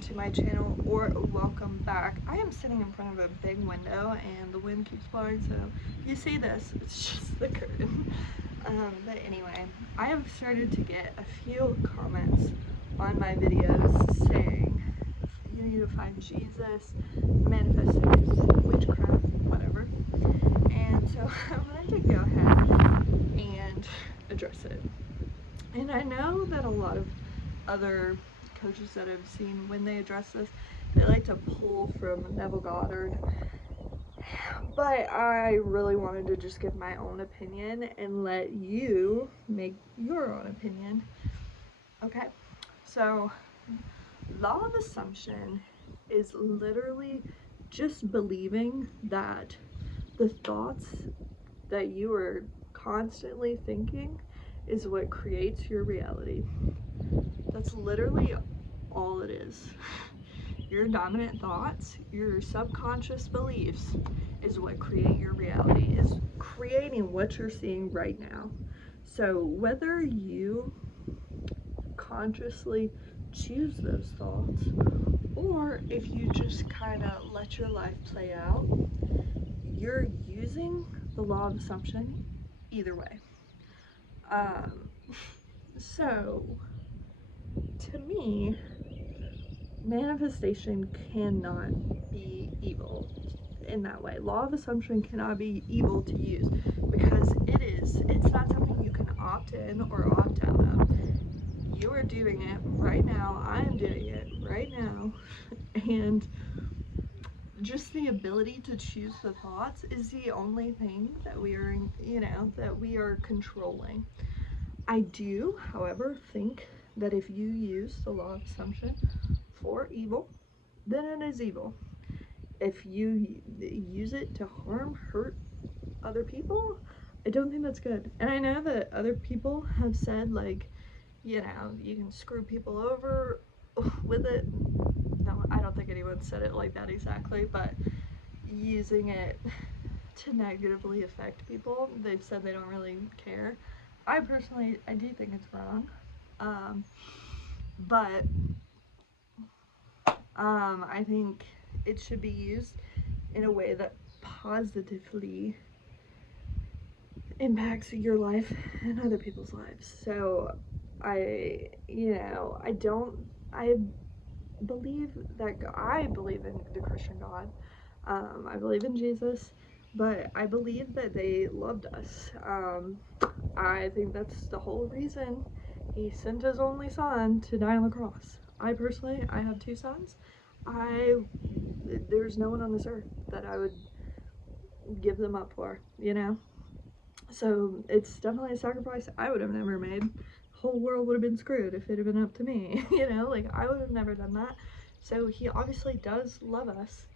to my channel or welcome back. I am sitting in front of a big window and the wind keeps blowing, so if you see this, it's just the curtain. But anyway, I have started to get a few comments on my videos saying you need to find Jesus, manifesting witchcraft, whatever. And so I wanted to go ahead and address it. And I know that a lot of other coaches that I've seen, when they address this, they like to pull from Neville Goddard. But I really wanted to just give my own opinion and let you make your own opinion. Okay? So, law of assumption is literally just believing that the thoughts that you are constantly thinking is what creates your reality. That's literally all it is. Your dominant thoughts, your subconscious beliefs is what create your reality, is creating what you're seeing right now. So whether you consciously choose those thoughts or if you just kind of let your life play out, you're using the law of assumption either way. So to me, manifestation cannot be evil in that way. Law of assumption cannot be evil to use because it's not something you can opt in or opt out of. You are doing it right now. I am doing it right now. And just the ability to choose the thoughts is the only thing that we are, that we are controlling. I do, however, think that if you use the law of assumption for evil, then it is evil. If you use it to hurt other people, I don't think that's good. And I know that other people have said, like, you can screw people over with it. No, I don't think anyone said it like that exactly, but using it to negatively affect people, they've said they don't really care. I do think it's wrong. But I think it should be used in a way that positively impacts your life and other people's lives. So I believe that I believe in the Christian God. I believe in Jesus, but I believe that they loved us. I think that's the whole reason he sent his only son to die on the cross. I have two sons. There's no one on this earth that I would give them up for, So it's definitely a sacrifice I would have never made. The whole world would have been screwed if it had been up to me, I would have never done that. So he obviously does love us.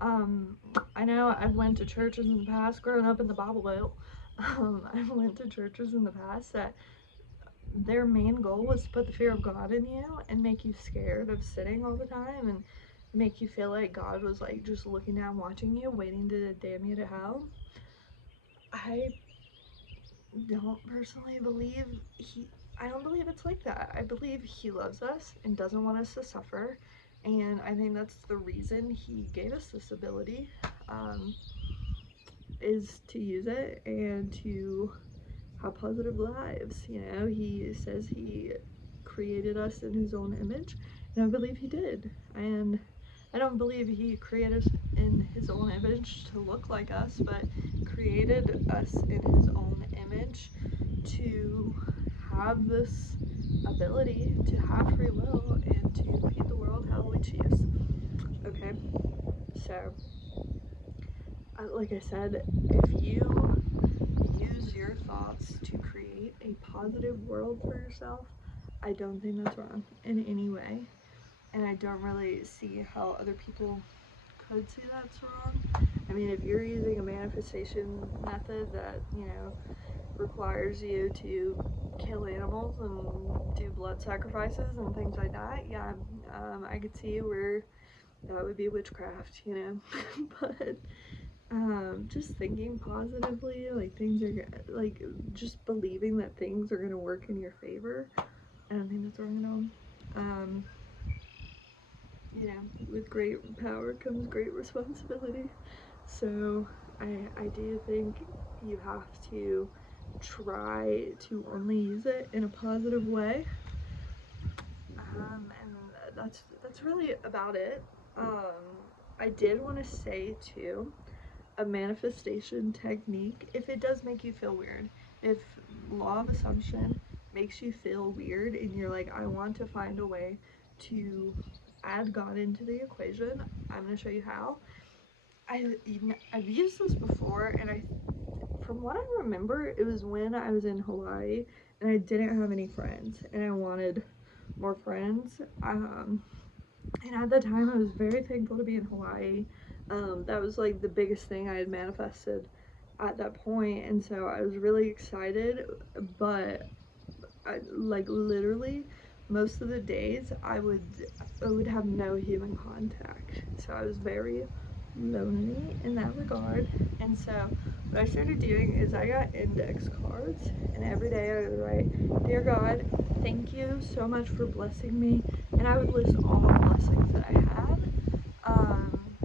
I know I've went to churches in the past, growing up in the Bible Belt. I went to churches in the past that their main goal was to put the fear of God in you and make you scared of sinning all the time and make you feel like God was like just looking down, watching you, waiting to damn you to hell. I don't personally believe I don't believe it's like that. I believe he loves us and doesn't want us to suffer. And I think that's the reason he gave us this ability, is to use it and to have positive lives. He says he created us in his own image, and I believe he did. And I don't believe he created us in his own image to look like us, but created us in his own image to have this ability to have free will and to feed the world how we choose. Okay? So, like I said, if you use your thoughts to create a positive world for yourself, I don't think that's wrong in any way. And I don't really see how other people could see that's wrong. I mean, if you're using a manifestation method that, requires you to kill animals and do blood sacrifices and things like that, yeah, I could see where that would be witchcraft, but just thinking positively, like things are like just believing that things are gonna work in your favor. I don't think that's wrong at all. you know, with great power comes great responsibility. So I do think you have to try to only use it in a positive way. And that's really about it. I did want to say too, a manifestation technique, if it does make you feel weird, if law of assumption makes you feel weird and you're like, I want to find a way to add God into the equation, I'm going to show you how. I've used this before, and from what I remember, it was when I was in Hawaii and I didn't have any friends and I wanted more friends. And at the time, I was very thankful to be in Hawaii. That was like the biggest thing I had manifested at that point, and so I was really excited. But like literally, most of the days I would have no human contact, so I was very lonely in that regard. And so what I started doing is I got index cards, and every day I would write, "Dear God, thank you so much for blessing me," and I would list all the blessings that I had. Um,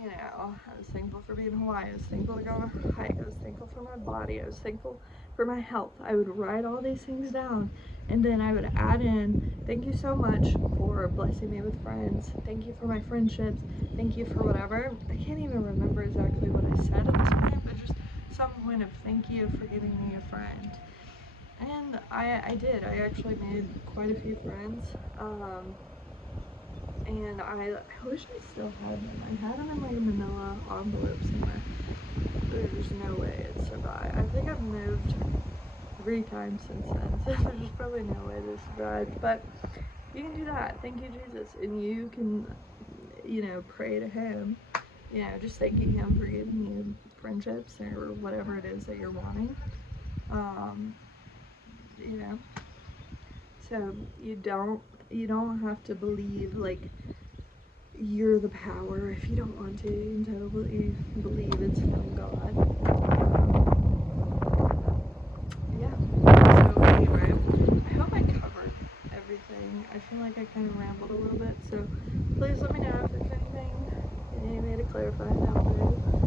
you know, I was thankful for being in Hawaii. I was thankful to go on a hike. I was thankful for my body. I was thankful for my health. I would write all these things down, and then I would add in, thank you so much for blessing me with friends. Thank you for my friendships. Thank you for whatever. I can't even remember exactly what I said at this point, but just some point of thank you for giving me a friend. And I did. I actually made quite a few friends. And I wish I still had them. I had them in like a manila envelope somewhere. There's no way it survived. I think I've moved 3 times since then, so there's probably no way this survived. But you can do that. Thank you, Jesus. And you can, you know, pray to Him, you know, just thanking Him for giving you friendships or whatever it is that you're wanting. Um, you know, so you don't have to believe like you're the power if you don't want to. You can totally believe it's from God. Yeah. So anyway, I hope I covered everything. I feel like I kind of rambled a little bit, so please let me know if there's anything you need me to clarify down below.